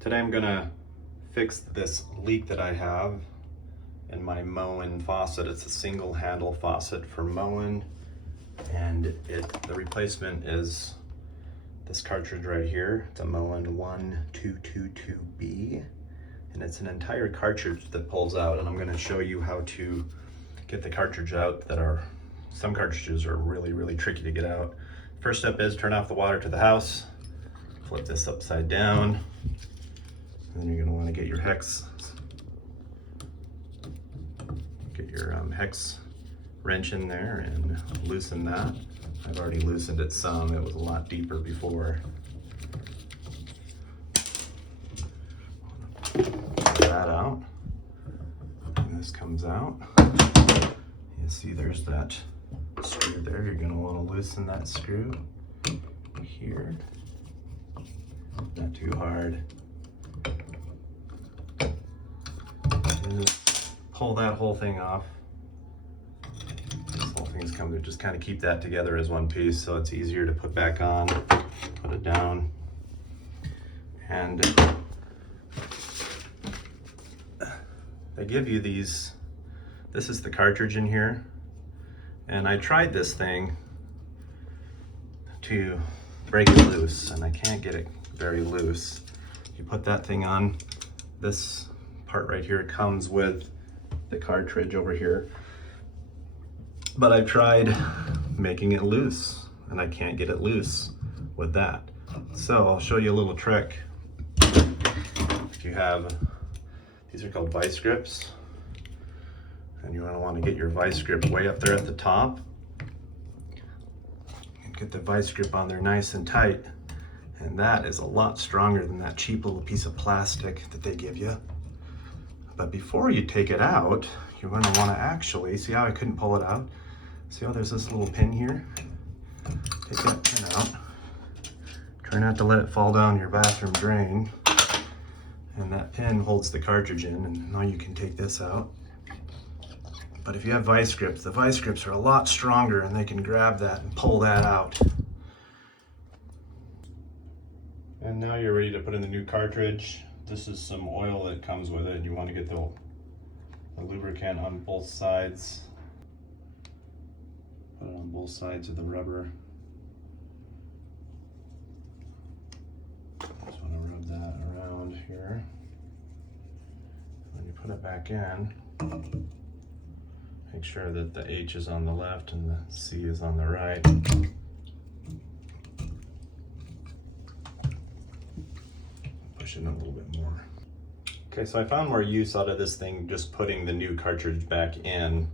Today I'm gonna fix this leak that I have in my Moen faucet. It's a single handle faucet for Moen, and the replacement is this cartridge right here. It's a Moen 1222B, and it's an entire cartridge that pulls out, and I'm gonna show you how to get the cartridge out. Some cartridges are really tricky to get out. First step is turn off the water to the house, flip this upside down, and then you're gonna wanna get your hex wrench in there and loosen that. I've already loosened it some, it was a lot deeper before. Pull that out, and this comes out. You see there's that screw there. You're gonna wanna loosen that screw here. Not too hard. And pull that whole thing off. This whole thing's coming to just kind of keep that together as one piece so it's easier to put back on, put it down. And they give you these, this is the cartridge in here. And I tried this thing to break it loose, and I can't get it very loose. You put that thing on, this part right here comes with the cartridge over here. But I've tried making it loose, and I can't get it loose with that. So I'll show you a little trick. If you have, these are called vice grips, and you want to get your vice grip way up there at the top. And get the vice grip on there nice and tight. And that is a lot stronger than that cheap little piece of plastic that they give you. But before you take it out, you're going to want to actually, see how I couldn't pull it out? See how there's this little pin here? Take that pin out. Try not to let it fall down your bathroom drain. And that pin holds the cartridge in, and now you can take this out. But if you have vice grips, the vice grips are a lot stronger and they can grab that and pull that out. And now you're ready to put in the new cartridge. This is some oil that comes with it. You want to get the lubricant on both sides. Put it on both sides of the rubber. Just want to rub that around here. When you put it back in, make sure that the H is on the left and the C is on the right. Push it in a little bit more. Okay, so I found more use out of this thing just putting the new cartridge back in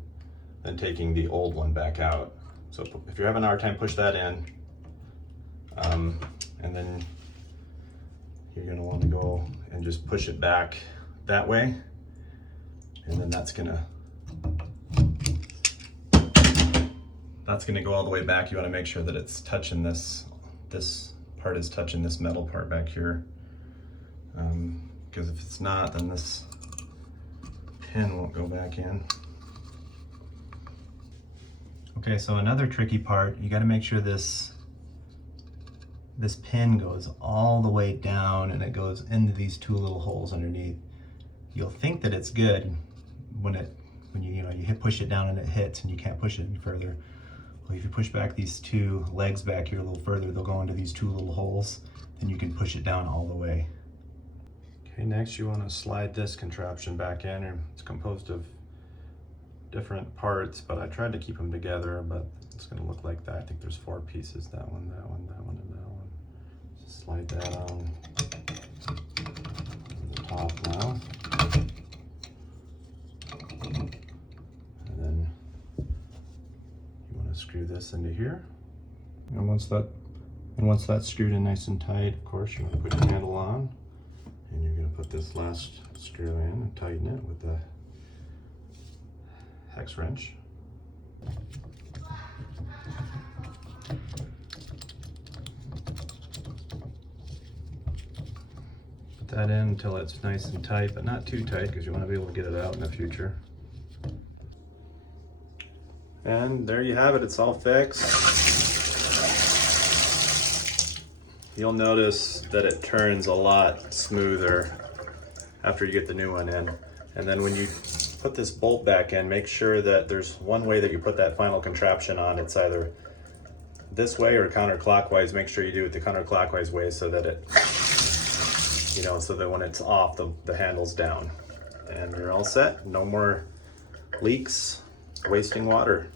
than taking the old one back out. So if you're having a hard time, push that in. And then you're gonna want to go and just push it back that way. And then that's gonna go all the way back. You want to make sure that it's touching this part is touching this metal part back here. Because if it's not, then this pin won't go back in. Okay, so another tricky part, you got to make sure this pin goes all the way down and it goes into these two little holes underneath. You'll think that it's good when you push it down and it hits and you can't push it any further. Well, if you push back these two legs back here a little further, they'll go into these two little holes, then you can push it down all the way. Okay, next you want to slide this contraption back in, and it's composed of different parts, but I tried to keep them together, but it's going to look like that. I think there's 4 pieces, that one, that one, that one, and that one. Just slide that on the top now. And then you want to screw this into here. And once that's screwed in nice and tight, of course, you're going to put your handle on. And you're going to put this last screw in and tighten it with the hex wrench. Put that in until it's nice and tight, but not too tight because you want to be able to get it out in the future. And there you have it, it's all fixed. you'll notice that it turns a lot smoother after you get the new one in. And then when you put this bolt back in, make sure that there's one way that you put that final contraption on. It's either this way or counterclockwise. Make sure you do it the counterclockwise way so that it, so that when it's off, the handle's down. And you're all set. No more leaks, wasting water.